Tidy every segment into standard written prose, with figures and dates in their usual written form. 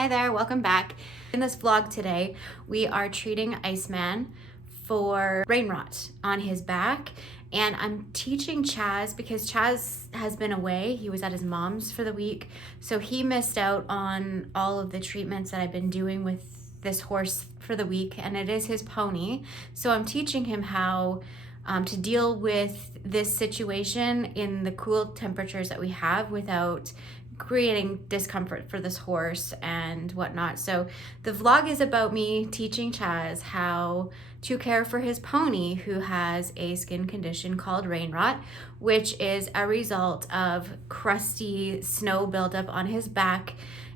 Hi there, welcome back. In this vlog today, we are treating Iceman for brain rot on his back. And I'm teaching Chaz because Chaz has been away. He was at his mom's for the week. So he missed out on all of the treatments that I've been doing with this horse for the week, and it is his pony. So I'm teaching him how to deal with this situation in the cool temperatures that we have without creating discomfort for this horse and whatnot. So the vlog is about me teaching Chaz how to care for his pony who has a skin condition called rain rot, which is a result of crusty snow buildup on his back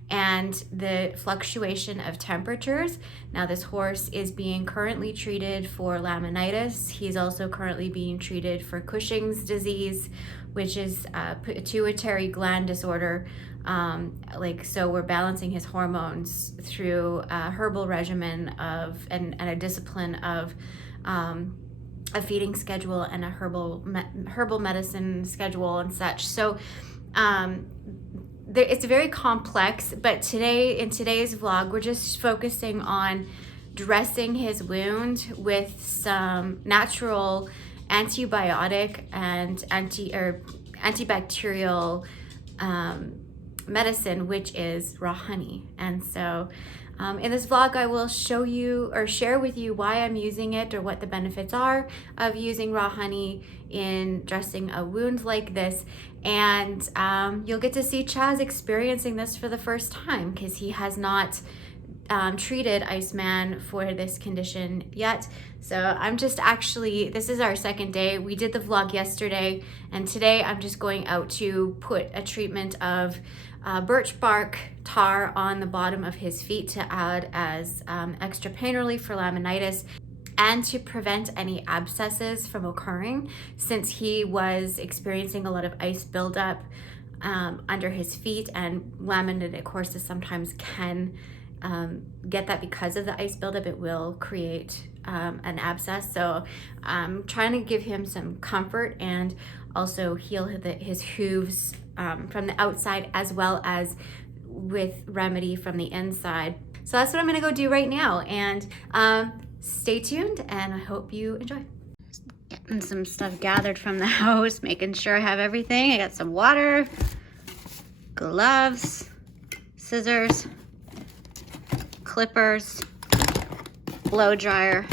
and the fluctuation of temperatures. Now this horse is being currently treated for laminitis. He's also currently being treated for Cushing's disease, which is a pituitary gland disorder. So we're balancing his hormones through a herbal regimen of and a discipline of a feeding schedule and a herbal medicine schedule and such. So it's very complex, but in today's vlog, we're just focusing on dressing his wound with some natural antibiotic and antibacterial medicine, which is raw honey. And so in this vlog, I will show you or share with you why I'm using it or what the benefits are of using raw honey in dressing a wound like this. And you'll get to see Chaz experiencing this for the first time because he has not treated Iceman for this condition yet. So I'm just this is our second day. We did the vlog yesterday, and today I'm just going out to put a treatment of birch bark tar on the bottom of his feet to add as extra pain relief for laminitis and to prevent any abscesses from occurring, since he was experiencing a lot of ice buildup under his feet, and laminated horses sometimes can get that because of the ice buildup. It will create an abscess. So I'm trying to give him some comfort and also heal his hooves from the outside, as well as with remedy from the inside. So that's what I'm gonna go do right now, and stay tuned and I hope you enjoy. Getting some stuff gathered from the house, making sure I have everything. I got some water, gloves, scissors, clippers, blow dryer,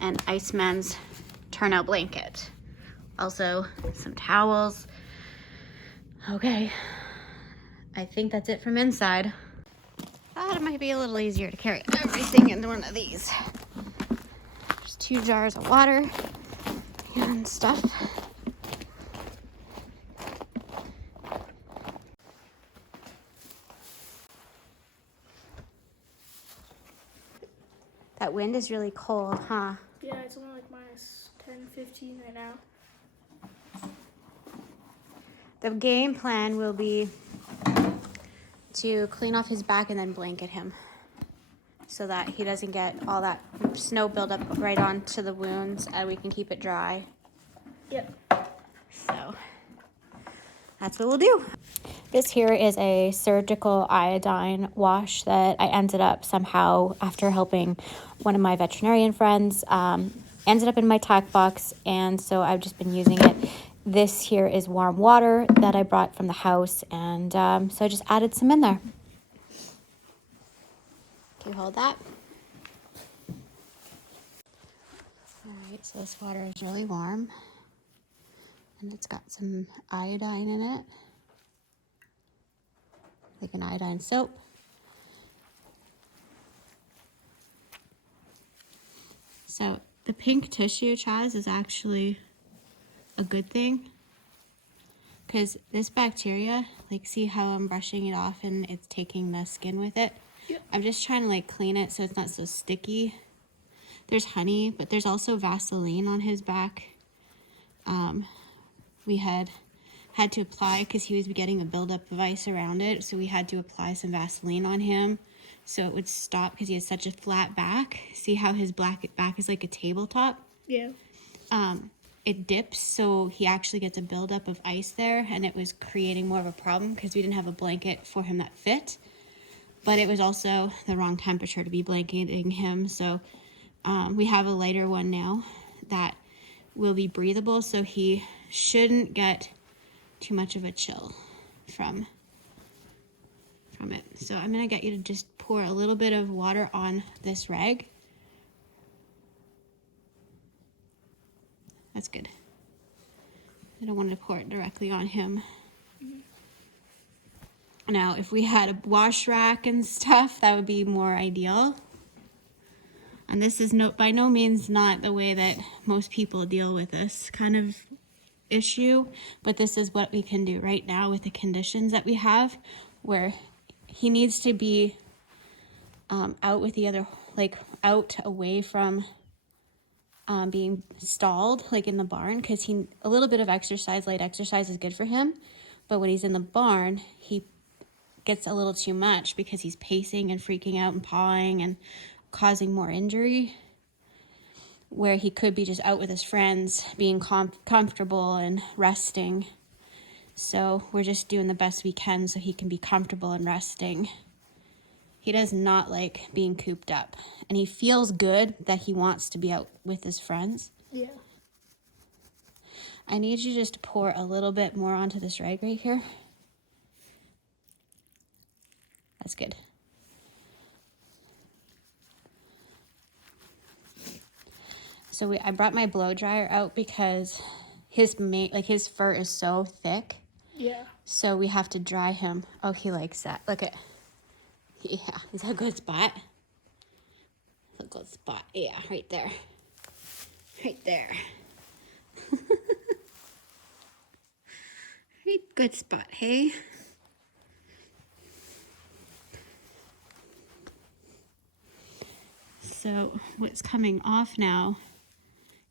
and Iceman's turnout blanket. Also some towels. Okay, I think that's it from inside. Thought it might be a little easier to carry everything into one of these. There's 2 jars of water and stuff. That wind is really cold, huh? Yeah, it's only like minus 10, 15 right now. The game plan will be to clean off his back and then blanket him so that he doesn't get all that snow buildup right onto the wounds, and we can keep it dry. Yep. So that's what we'll do. This here is a surgical iodine wash that I ended up somehow, after helping one of my veterinarian friends, ended up in my tack box, and so I've just been using it. This here is warm water that I brought from the house, and so I just added some in there. Can you hold that? All right, so this water is really warm, and it's got some iodine in it, like an iodine soap. So the pink tissue, Chaz, is actually a good thing, because this bacteria, like, see how I'm brushing it off and it's taking the skin with it? Yep. I'm just trying to like clean it so it's not so sticky. There's honey, but there's also Vaseline on his back. We had to apply, because he was getting a buildup of ice around it, so we had to apply some Vaseline on him so it would stop, because he has such a flat back. See how his back is like a tabletop? Yeah. It dips, so he actually gets a buildup of ice there, and it was creating more of a problem because we didn't have a blanket for him that fit. but it was also the wrong temperature to be blanketing him. So we have a lighter one now that will be breathable, so he shouldn't get too much of a chill from it. So I'm gonna get you to just pour a little bit of water on this rag. That's good. I don't want to pour it directly on him. Now, if we had a wash rack and stuff, that would be more ideal. And this is by no means not the way that most people deal with this kind of issue, but this is what we can do right now with the conditions that we have, where he needs to be out with the other, like out away from being stalled, like in the barn, because a little bit of exercise, light exercise is good for him, but when he's in the barn, he gets a little too much because he's pacing and freaking out and pawing and causing more injury, where he could be just out with his friends being comfortable and resting. So we're just doing the best we can so he can be comfortable and resting. He does not like being cooped up, and he feels good that he wants to be out with his friends. Yeah. I need you just to pour a little bit more onto this rag right here. That's good. So I brought my blow dryer out because his fur is so thick. Yeah. So we have to dry him. Oh, he likes that. Look at, yeah, is that a good spot? That's a good spot. Yeah, right there. Right there. Right, good spot, hey? So what's coming off now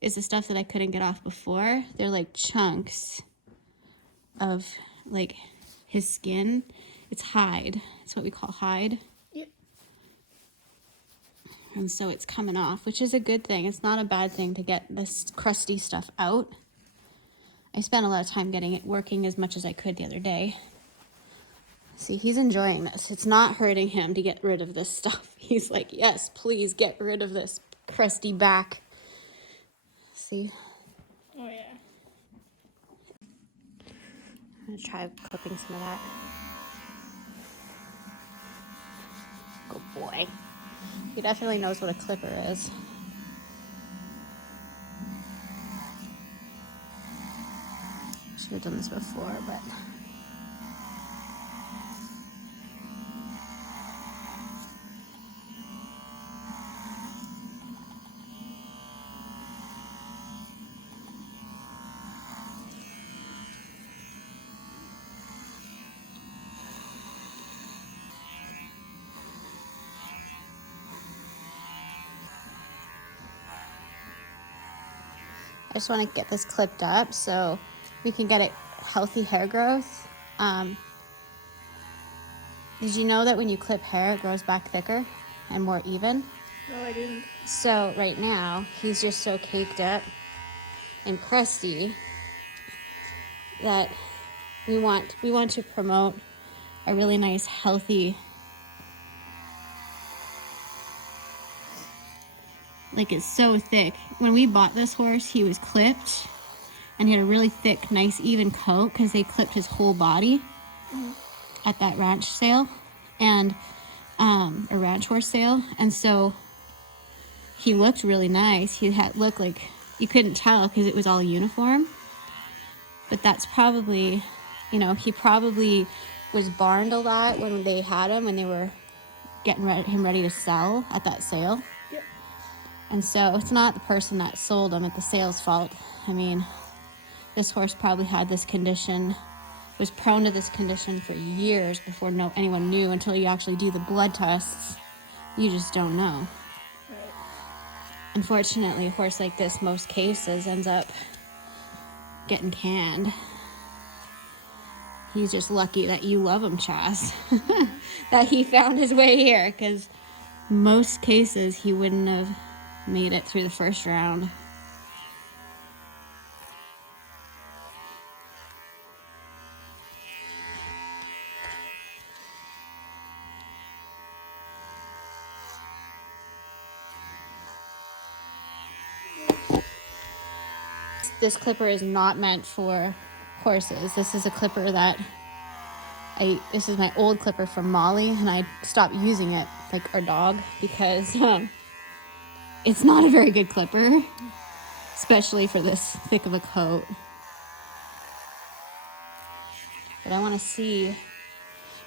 is the stuff that I couldn't get off before. They're like chunks of like his skin. It's hide. It's what we call hide. Yep. And so it's coming off, which is a good thing. It's not a bad thing to get this crusty stuff out. I spent a lot of time getting it working as much as I could the other day. See, he's enjoying this. It's not hurting him to get rid of this stuff. He's like, yes, please get rid of this crusty back. See? Oh, yeah. I'm going to try clipping some of that. Good boy. He definitely knows what a clipper is. Should have done this before, but... I just want to get this clipped up so we can get it healthy hair growth. Did you know that when you clip hair, it grows back thicker and more even? No, I didn't. So right now, he's just so caked up and crusty that we want to promote a really nice, healthy, like it's so thick. When we bought this horse, he was clipped and he had a really thick, nice, even coat because they clipped his whole body at that ranch sale and a ranch horse sale. And so he looked really nice. He looked like, you couldn't tell because it was all uniform. But that's probably, he probably was barned a lot when they had him, when they were getting him ready to sell at that sale. Yep. And so it's not the person that sold him at the sale's fault. I mean, this horse probably had this condition, was prone to this condition for years before anyone knew. Until you actually do the blood tests, you just don't know. Right. Unfortunately, a horse like this, most cases, ends up getting canned. He's just lucky that you love him, Chas, that he found his way here, because most cases he wouldn't have made it through the first round. this clipper is not meant for horses. This is a clipper that this is my old clipper from Molly, and I stopped using it, like our dog, because it's not a very good clipper, especially for this thick of a coat. But I want to see.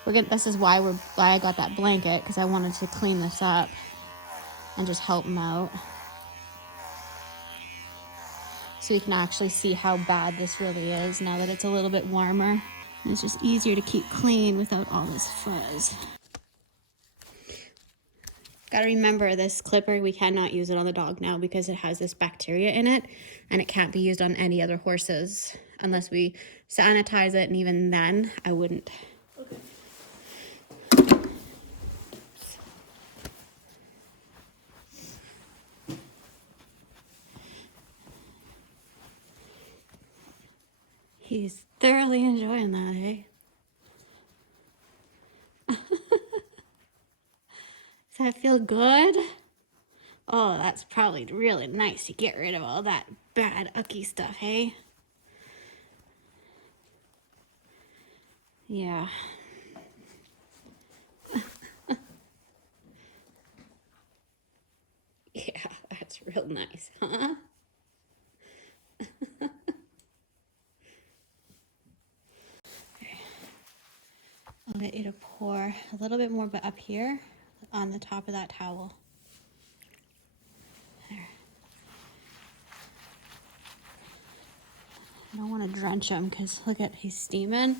This is why I got that blanket, because I wanted to clean this up and just help him out, so you can actually see how bad this really is now that it's a little bit warmer. And it's just easier to keep clean without all this fuzz. Gotta remember, this clipper, we cannot use it on the dog now because it has this bacteria in it, and it can't be used on any other horses unless we sanitize it, and even then I wouldn't. Okay. He's thoroughly enjoying that, eh? Does that feel good? Oh, that's probably really nice to get rid of all that bad ucky stuff, hey? Yeah. Yeah, that's real nice, huh? Okay. I'll get you to pour a little bit more, but up here on the top of that towel. There. I don't want to drench him because look at, he's steaming.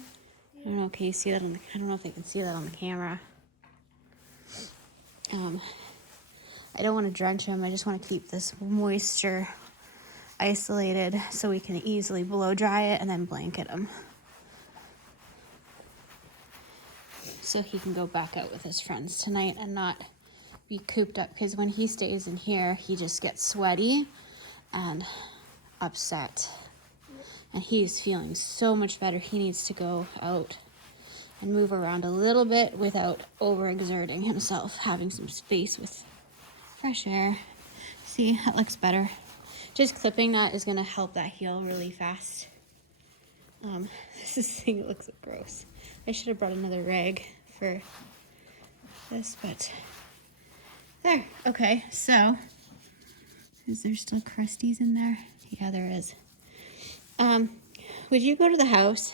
I don't know. Can you see that on the? I don't know if they can see that on the camera. I don't want to drench him. I just want to keep this moisture isolated so we can easily blow dry it and then blanket him, so he can go back out with his friends tonight and not be cooped up, because when he stays in here, he just gets sweaty and upset. And he's feeling so much better. He needs to go out and move around a little bit without overexerting himself, having some space with fresh air. See, that looks better. Just clipping that is gonna help that heal really fast. This thing looks gross. I should have brought another rag for this, but there. Okay, so is there still crusties in there? Yeah, there is. Would you go to the house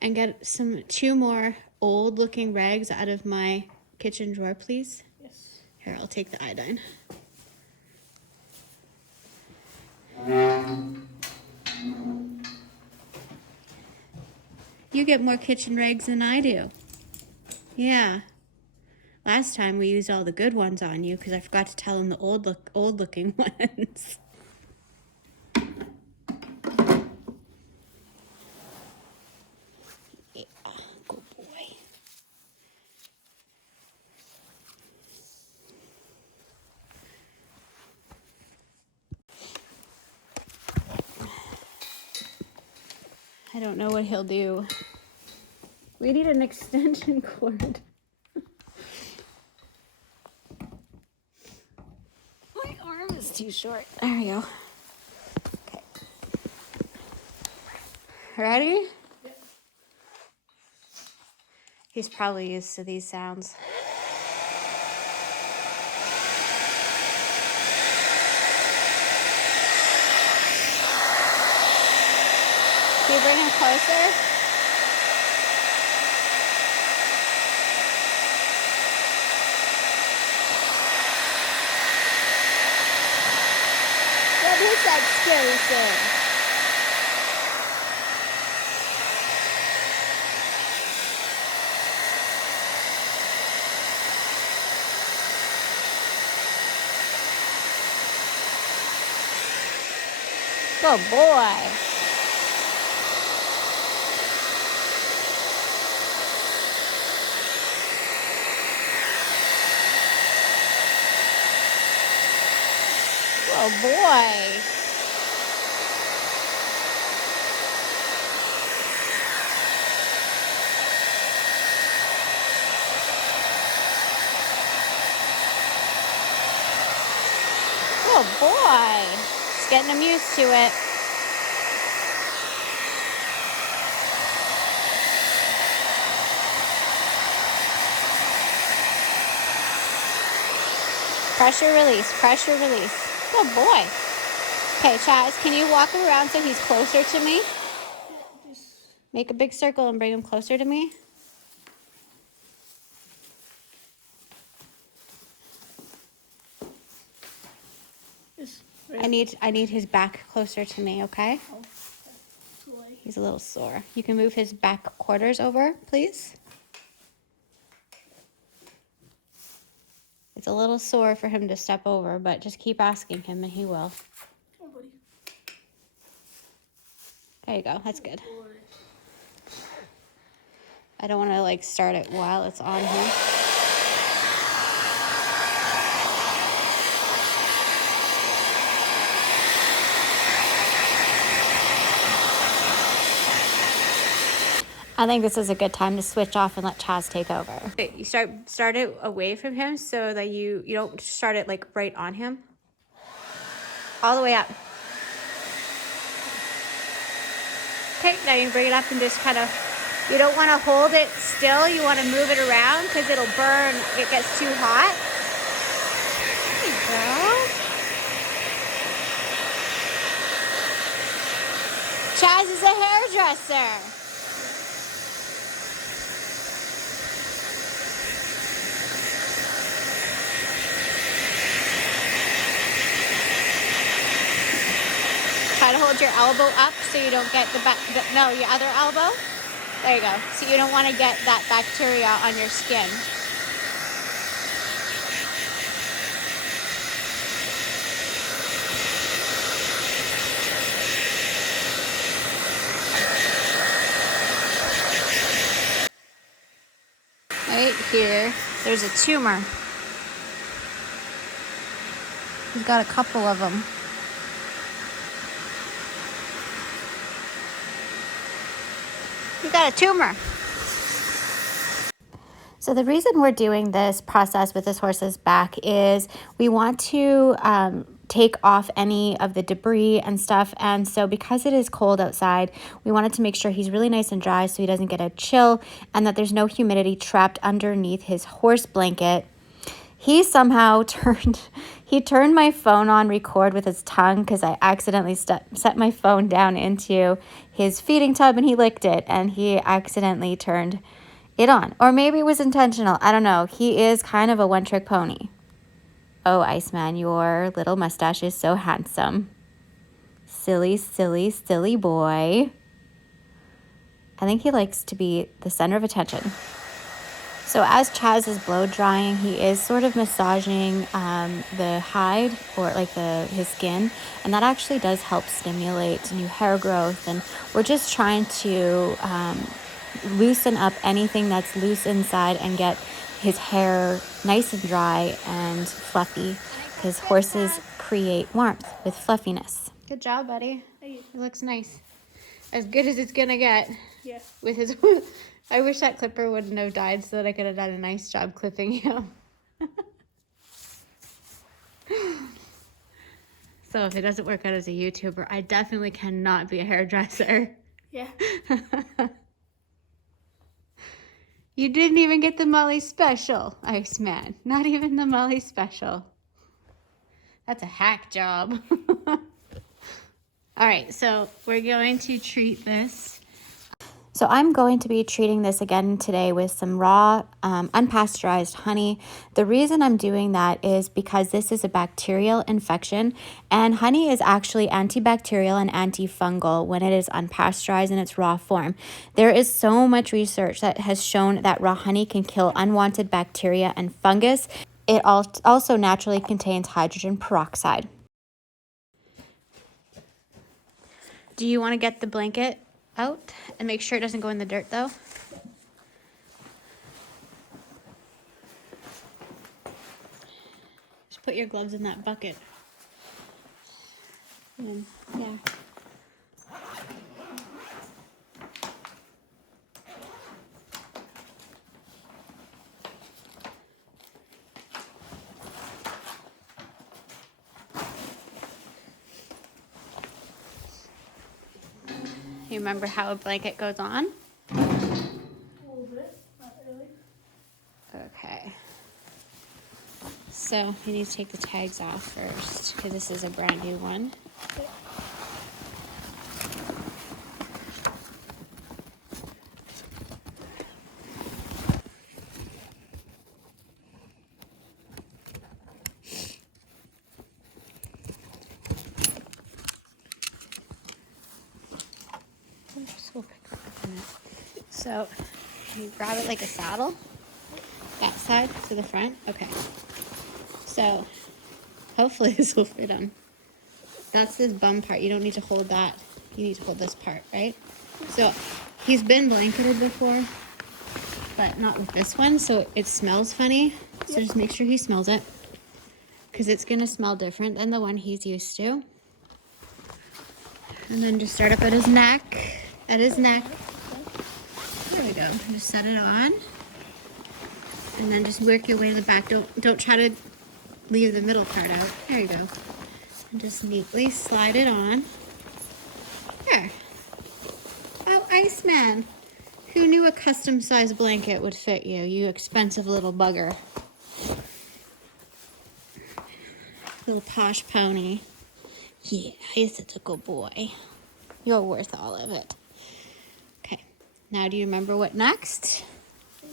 and get two more old looking rags out of my kitchen drawer, please? Yes. Here, I'll take the iodine. You get more kitchen rags than I do. Yeah. Last time we used all the good ones on you because I forgot to tell them the old looking ones. Yeah, good boy. I don't know what he'll do. We need an extension cord. My arm is too short. There we go. Okay. Ready? Yep. He's probably used to these sounds. Can you bring him closer? What is that scary thing? Good boy. Oh boy. Oh boy. Just getting him used to it. Pressure release, pressure release. Good boy. Okay, Chaz, can you walk him around so he's closer to me? Make a big circle and bring him closer to me. I need his back closer to me, okay? He's a little sore. You can move his back quarters over, please. It's a little sore for him to step over, but just keep asking him and he will. There you go. That's good. I don't want to like start it while it's on him. I think this is a good time to switch off and let Chaz take over. You start it away from him so that you don't start it like right on him. All the way up. Okay, now you bring it up and just kind of, you don't want to hold it still. You want to move it around because it'll burn. It gets too hot. There you go. Chaz is a hairdresser. Try to hold your elbow up so you don't get your other elbow. There you go. So you don't want to get that bacteria on your skin. Right here, there's a tumor. He's got a couple of them. You got a tumor. So the reason we're doing this process with this horse's back is we want to take off any of the debris and stuff. And so because it is cold outside, we wanted to make sure he's really nice and dry so he doesn't get a chill and that there's no humidity trapped underneath his horse blanket. He somehow turned my phone on record with his tongue because I accidentally set my phone down into his feeding tub and he licked it and he accidentally turned it on. Or maybe it was intentional. I don't know. He is kind of a one-trick pony. Oh, Iceman, your little mustache is so handsome. Silly, silly, silly boy. I think he likes to be the center of attention. So as Chaz is blow drying, he is sort of massaging the hide or like his skin, and that actually does help stimulate new hair growth. And we're just trying to loosen up anything that's loose inside and get his hair nice and dry and fluffy because horses create warmth with fluffiness. Good job, buddy. It looks nice. As good as it's gonna get. Yeah. With his I wish that clipper wouldn't have died so that I could have done a nice job clipping him. So if it doesn't work out as a YouTuber, I definitely cannot be a hairdresser. Yeah. You didn't even get the Molly Special, Iceman. Not even the Molly Special. That's a hack job. All right, so we're going to treat this. So I'm going to be treating this again today with some raw, unpasteurized honey. The reason I'm doing that is because this is a bacterial infection, and honey is actually antibacterial and antifungal when it is unpasteurized in its raw form. There is so much research that has shown that raw honey can kill unwanted bacteria and fungus. It also naturally contains hydrogen peroxide. Do you want to get the blanket out and make sure it doesn't go in the dirt though? Just put your gloves in that bucket. And, yeah. You remember how a blanket goes on? A little bit, not really. Okay. So you need to take the tags off first because this is a brand new one. So you grab it like a saddle, that side to the front. Okay. So hopefully this will fit on. That's this bum part. You don't need to hold that. You need to hold this part, right? So he's been blanketed before, but not with this one. So it smells funny. So just make sure he smells it because it's going to smell different than the one he's used to. And then just start up at his neck. At his neck. There we go. Just set it on. And then just work your way to the back. Don't try to leave the middle part out. There you go. And just neatly slide it on. There. Oh, Iceman. Who knew a custom-sized blanket would fit you, you expensive little bugger. Little posh pony. Yeah, he's such a good boy. You're worth all of it. Okay. Now do you remember what next?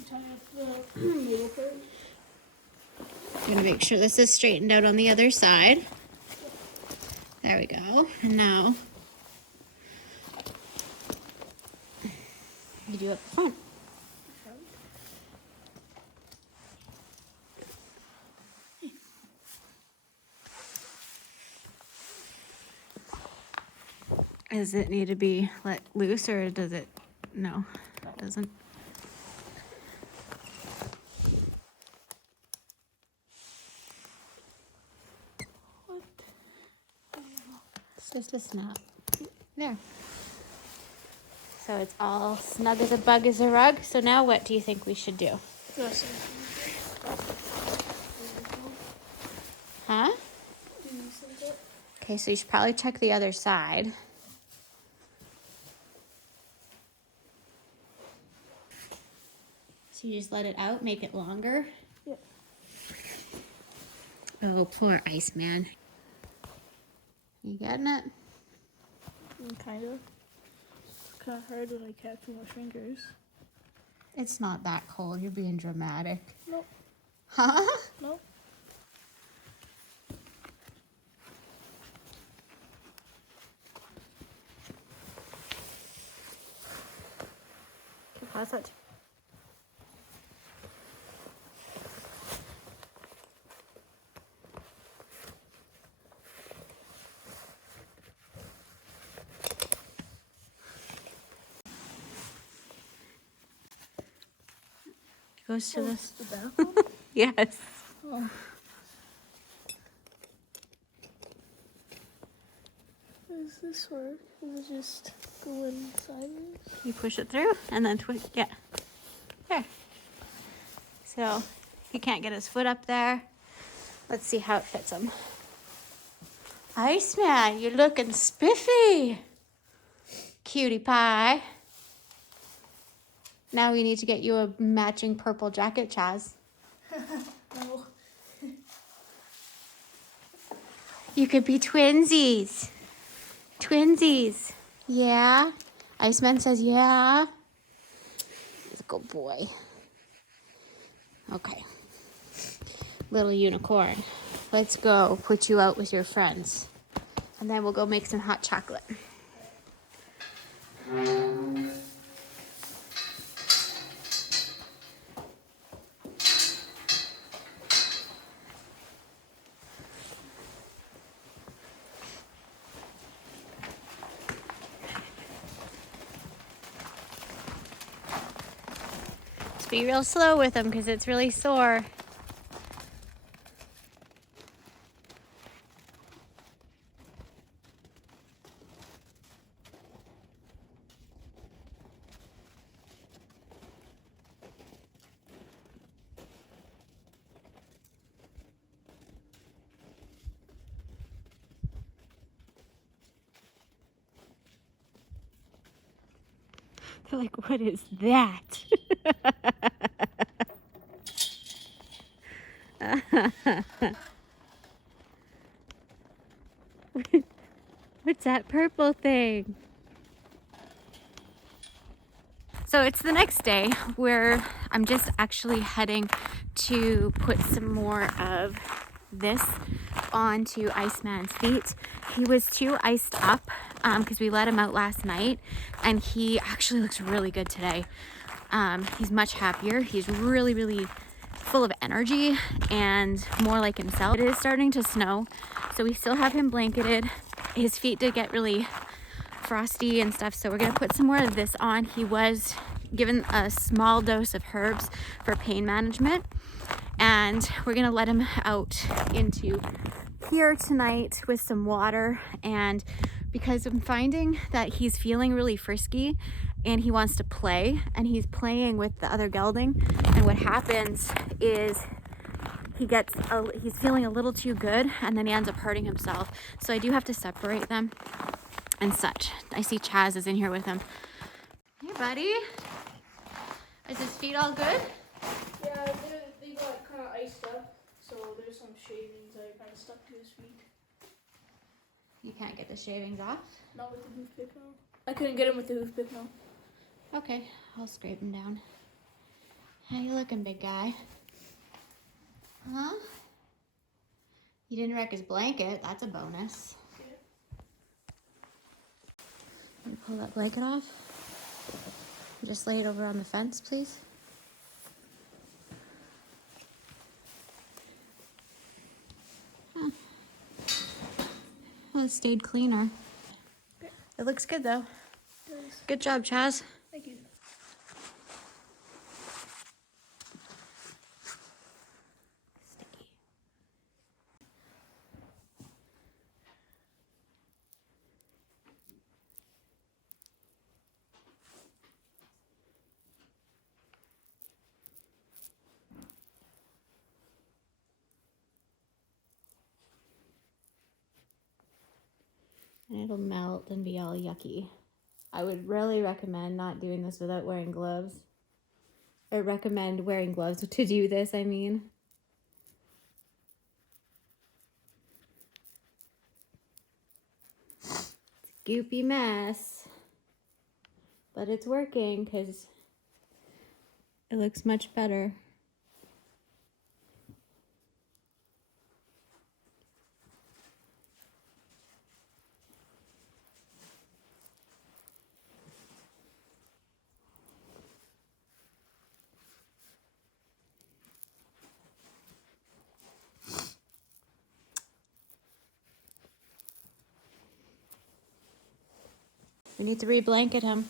Tie up the middle part. I'm gonna make sure this is straightened out on the other side. There we go. And now you do up the front. Does it need to be let loose or does it? No, it doesn't. What? It's just a snap. There. So it's all snug as a bug as a rug. So now what do you think we should do? Huh? Okay, so you should probably check the other side. So you just let it out, make it longer? Yep. Oh, poor Iceman. You getting it? Kind of. It's kind of hard when I catch my fingers. It's not that cold. You're being dramatic. Nope. Huh? Nope. Okay, pause it. Goes to this. The bathroom? Yes. Oh. How does this work? Does it just go in sideways? You push it through and then twist. Yeah. There. So he can't get his foot up there. Let's see how it fits him. Iceman, you're looking spiffy. Cutie pie. Now we need to get you a matching purple jacket, Chaz. No. You could be twinsies. Twinsies. Yeah. Iceman says yeah. He's a good boy. Okay. Little unicorn. Let's go put you out with your friends. And then we'll go make some hot chocolate. Just be real slow with them because it's really sore. They're like, what is that? What's that purple thing? So it's the next day where I'm just actually heading to put some more of this onto Iceman's feet. He was too iced up because we let him out last night, and he actually looks really good today. He's much happier. He's really, really full of energy and more like himself. It is starting to snow, so we still have him blanketed. His feet did get really frosty and stuff, so we're gonna put some more of this on. He was given a small dose of herbs for pain management, and we're gonna let him out into here tonight with some water. And because I'm finding that he's feeling really frisky and he wants to play, and he's playing with the other gelding, and what happens is he's feeling a little too good, and then he ends up hurting himself. So I do have to separate them and such. I see Chaz is in here with him. Hey buddy, is his feet all good? Yeah, they got kind of iced up, so there's some shavings that are kind of stuck to his feet. You can't get the shavings off? Not with the hoof pick, no. I couldn't get him with the hoof pick, no. Okay, I'll scrape him down. How you looking, big guy? Huh? You didn't wreck his blanket. That's a bonus. Can you pull that blanket off? Just lay it over on the fence, please. Huh. Well, it stayed cleaner. Okay. It looks good though. Nice. Good job, Chaz. Thank you. Sticky. And it'll melt and be all yucky. I would really recommend not doing this without wearing gloves. Or recommend wearing gloves to do this, I mean. It's a goopy mess. But it's working because it looks much better. We need to re-blanket him.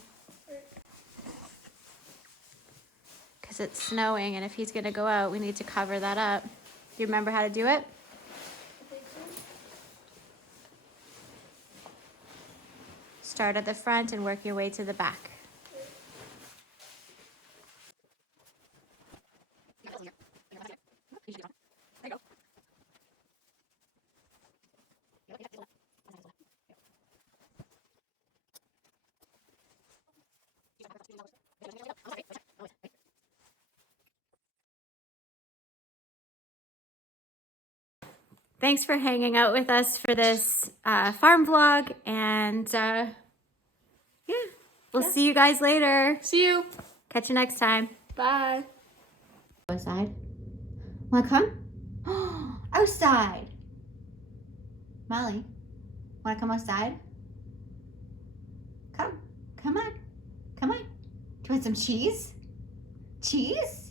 Because it's snowing, and if he's going to go out, we need to cover that up. Do you remember how to do it? I think so. Start at the front and work your way to the back. Thanks for hanging out with us for this farm vlog, and yeah, we'll see you guys later. See you. Catch you next time. Bye. Outside. Wanna come? Outside. Molly, wanna come outside? Come on. Come on. Do you want some cheese? Cheese?